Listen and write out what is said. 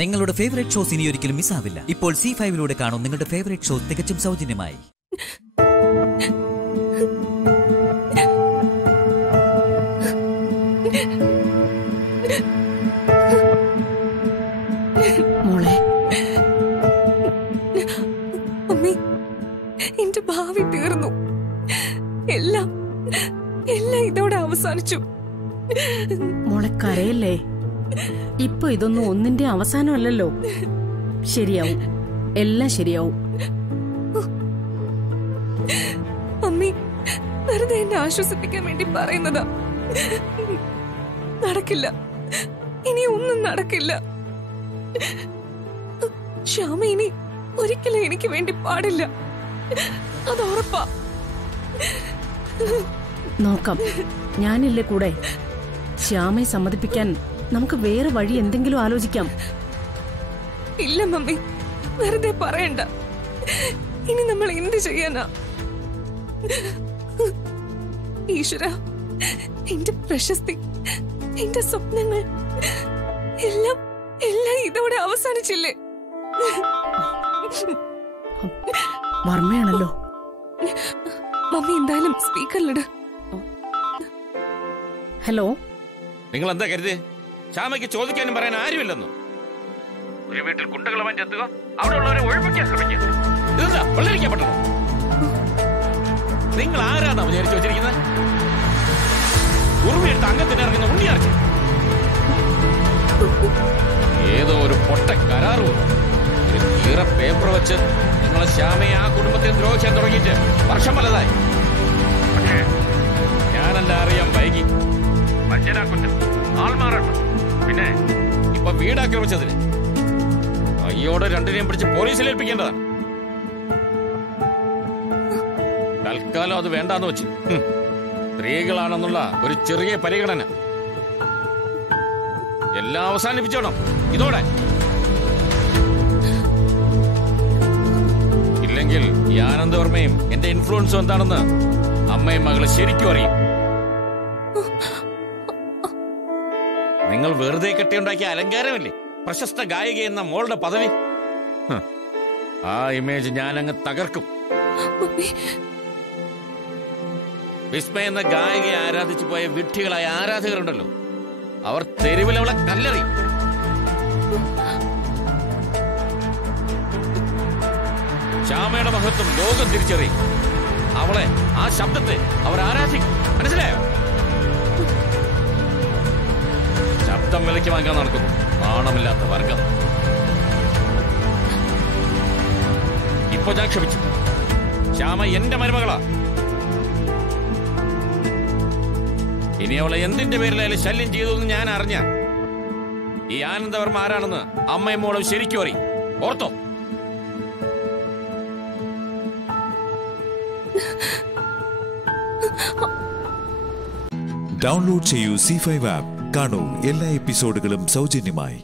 നിങ്ങളുടെ favourite shows ഇനി ഒരിക്കലും മിസ്സാവില്ല. ഇപ്പോൾ C5-ലൂടെ കാണും നിങ്ങളുടെ ഫേവറേറ്റ് ഷോ തികച്ചും സൗജന്യമായി. മോളെ, അമ്മേ, എന്റെ ഭാവി തീർന്നു. എല്ലാം ഇതോടെ അവസാനിച്ചു. മോളെ കരയല്ലേ? ഇപ്പൊ ഇതൊന്നും ഒന്നിന്റെ അവസാനമല്ലല്ലോ. ശരിയാവും, എല്ലാം ശരിയാവും. അമ്മി വെറുതെ എന്നെ ആശ്വസിപ്പിക്കാൻ വേണ്ടി പറയുന്നതാ. നടക്കില്ല, ഇനി ഒന്നും നടക്കില്ല. ശ്യാമ ഇനി ഒരിക്കലും എനിക്ക് വേണ്ടി പാടില്ല, അത് ഉറപ്പാ. നോക്കാം, ഞാനില്ലേ കൂടെ. ശ്യാമയെ സമ്മതിപ്പിക്കാൻ നമുക്ക് വേറെ വഴി എന്തെങ്കിലും ആലോചിക്കാം. ഇല്ല മമ്മി, വെറുതെ പറയണ്ട. ഇനി നമ്മൾ എന്ത് ചെയ്യാനാ? ഈശ്വര, എന്റെ പ്രശസ്തി, എന്റെ സ്വപ്നങ്ങൾ എല്ലാം ഇതോടെ അവസാനിച്ചില്ലേ? വർമ്മയാണല്ലോ. മമ്മി എന്തായാലും സ്പീക്കറിലിട്. ഹലോ, നിങ്ങൾ എന്താ കരുതി? ശ്യാമയ്ക്ക് ചോദിക്കാനും പറയാൻ ആരുമില്ലെന്നോ? ഒരു വീട്ടിൽ കുണ്ടകളവാൻ ചെത്തുക, അവിടെ ഉള്ളവരെ ഒഴിപ്പിക്കാൻ ശ്രമിക്കുക. ഇതെന്താ വെള്ളരിക്കപ്പെട്ടോ? നിങ്ങൾ ആരാന്നാ വിചാരിച്ചു വെച്ചിരിക്കുന്നത്? ഉറുമിയെടുത്ത് അംഗത്തിന് ഇറങ്ങുന്ന ഉണ്ണിയാർച്ച. ഏതോ ഒരു പൊട്ട കരാറും ഒരു കീറ പേപ്പർ വെച്ച് നിങ്ങളെ ശ്യാമയെ ആ കുടുംബത്തെ ദ്രോഹിക്കാൻ തുടങ്ങിയിട്ട് വർഷം പലതായി. പക്ഷേ ഞാനല്ല അറിയാൻ വൈകി. വഞ്ചനാക്കുറ്റം, ആൾമാറാട്ടം, പിന്നെ ഇപ്പൊ വീടാക്രമിച്ചതിന് അയ്യോടെ രണ്ടിനെയും പിടിച്ച് പോലീസിൽ ഏൽപ്പിക്കേണ്ടതാണ്. തൽക്കാലം അത് വേണ്ടാന്ന് വെച്ചു. സ്ത്രീകളാണെന്നുള്ള ഒരു ചെറിയ പരിഗണന എല്ലാം അവസാനിപ്പിച്ചോണം ഇതോടെ. ഇല്ലെങ്കിൽ ഈ ആനന്ദവർമ്മയും എന്റെ ഇൻഫ്ലുവൻസും എന്താണെന്ന് അമ്മയും മകള് ശരിക്കും അറിയും. നിങ്ങൾ വെറുതെ കെട്ടിയുണ്ടാക്കിയ അലങ്കാരമല്ലേ പ്രശസ്ത ഗായിക എന്ന മോളുടെ പദവി. ആ ഇമേജ് ഞാനങ്ങ് തകർക്കും. വിസ്മയ എന്ന ഗായികയെ ആരാധിച്ചു പോയ വിഡ്ഢികളായ ആരാധകരുണ്ടല്ലോ, അവർ തെരുവിലവളെ കല്ലെറിയും. ശ്യാമയുടെ മഹത്വം ലോകം തിരിച്ചറിയും. അവളെ, ആ ശബ്ദത്തെ അവർ ആരാധിക്കും. മനസ്സിലായോ? ശബ്ദം വിലയ്ക്ക് വാങ്ങാൻ നടക്കുന്നു നാണമില്ലാത്ത വർഗം. ഇപ്പൊ ഞാൻ ക്ഷമിച്ചു. ശ്യാമ എന്റെ മരുമകളാ. ഇനി അവളെ എന്തിന്റെ പേരിലായാലും ശല്യം ചെയ്തു എന്ന് ഞാൻ അറിഞ്ഞ ഈ ആനന്ദവർമ്മ ആരാണെന്ന് അമ്മയും മോളും ശരിക്കും അറിയും. ഓർത്തോ? ഡൗൺലോഡ് ചെയ്യൂ C5 ആപ്പ്. കാണൂ എല്ലാ എപ്പിസോഡുകളും സൗജന്യമായി.